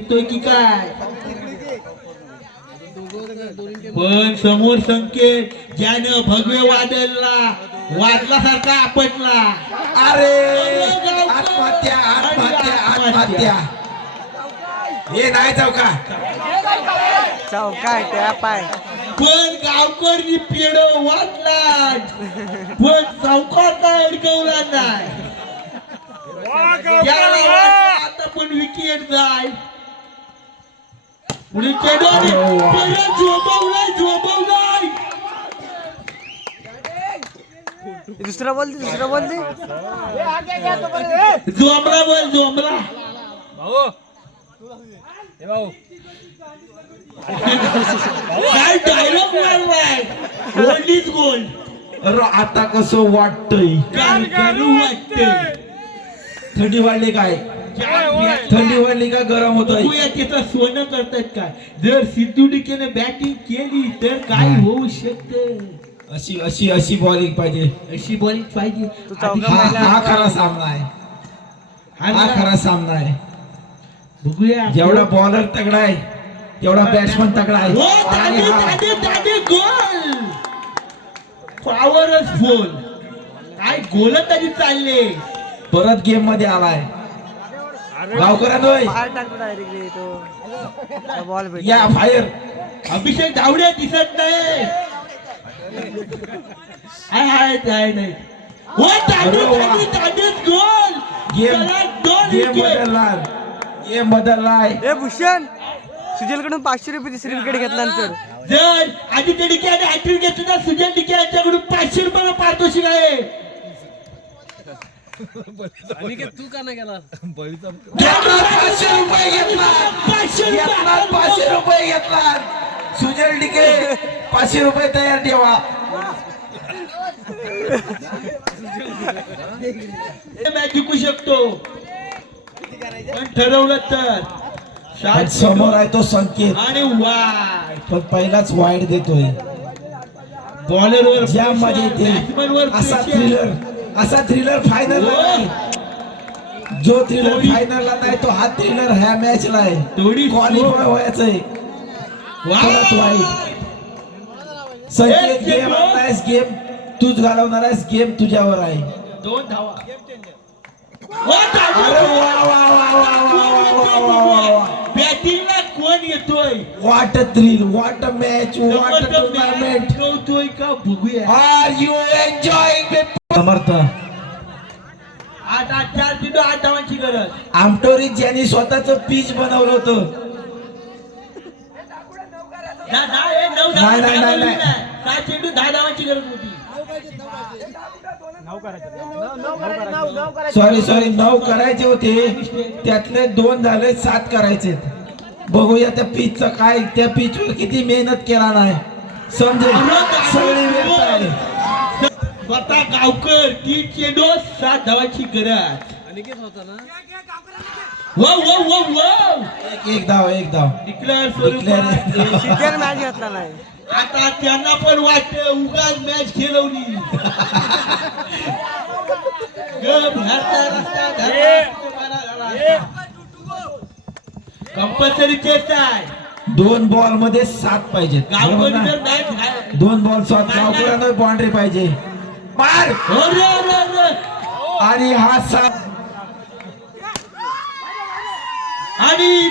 येतोय की काय पण समोर संकेत ज्यानं भगवे वादळला वादलासारखा आपटला. अरे आत्महत्या आत्महत्या आत्महत्या हे नाही चौका चौका त्या पाय पण गावकरी पेड वाचला पण चौकात अडकवला नाही. आता पण विकेट जाय पुढे चेडू परत झोपवलाय दुसरा बोल जोमला भाऊ हे भाऊ काय डायलॉग मारलाय गोल्डीज गोल्ड. अरे आता कसं वाटतंय करू वाटतंय थंडी वाढली काय थंडी वाढली का गरम होतोय बघूया तिथं सोनं करतात काय. जर सिद्धू डिकेने बॅटिंग केली तर काय होऊ शकत. अशी अशी अशी बॉलिंग पाहिजे अशी बॉलिंग पाहिजे. हा खरा सामना आहे हा खरा सामना आहे. बघूया जेवढा बॉलर तगडा आहे तेवढा बॅट्समन तगडा आहे हो, आणि दादे गोल पॉवरच फुल काय गोल तरी चालले. परत गेम मध्ये आलाय गावकऱ्यांनोय बाहेर टाकतो डायरेक्टली तो बॉल भेट या फायर अभिषेक धावडे दिसत नाही. आहे नाही हो दादेच गोल गेम बदलला गेम बदललाय. ए भूषण सुजल कडून 500 रुपये तिसरी विकेट घेतल्यानंतर जर आदित्य डिके आणि हॅट्रिक घेतली तर सुजल डिके यांच्याकडून 500 रुपये पारितोषिक आहे. तू का नाही गेला 500 रुपये घेतला 500 रुपये घेतला सुजल डिके 500 रुपये तयार ठेवा. मॅच जिंकू शकतो पण ठरवलं तर आज समोर आहे तो संकेत आणि वाय पण पहिलाच वाईड देतोय बॉलरवर ज्या मजा येते असा थ्रिलर फायनल जो थ्रिलर फायनलला नाही तो हा थ्रिलर ह्या मॅचला आहे. थोडी क्वालिफाय व्हायचंय परत वाईट संकेत गेम आणलायस गेम तूच घालवणार आहेस गेम तुझ्यावर आहे. 2 धावा. अरे वा वा वा वा वा बॅटिंगला कोण येतोय what a thrill what a match what a tournament कळतोय का बघूया. आर यू एन्जॉयिंग समर्थ 8 धावांची गरज. आमटोरीत ज्यांनी स्वतःच पिच बनवलं होतं नाही. 7 चेंडू 10 धावांची गरज होती. सॉरी 9 करायचे होते त्यातले 2 झाले 7 करायचे. बघूया त्या पिचचं काय त्या पिचवर किती मेहनत केला नाही समजेल सगळी व्यर्थ आहे. स्वतः गावकर 3 चेंडू 7 धावांची गरज. अनिकेत होता ना एक धाव डिक्लेअर Declare. शिकेल मॅच घेतला नाही. आता त्यांना पण वाटतं उगाच मॅच खेळवली. कंपल्सरी चेस आहे. 2 बॉल मध्ये 7 पाहिजेत बरोबर गावकरी ना? जर मॅच 2 बॉल 7 गावकऱ्यांना बाउंड्री पाहिजे मार आणि हा 7 आणि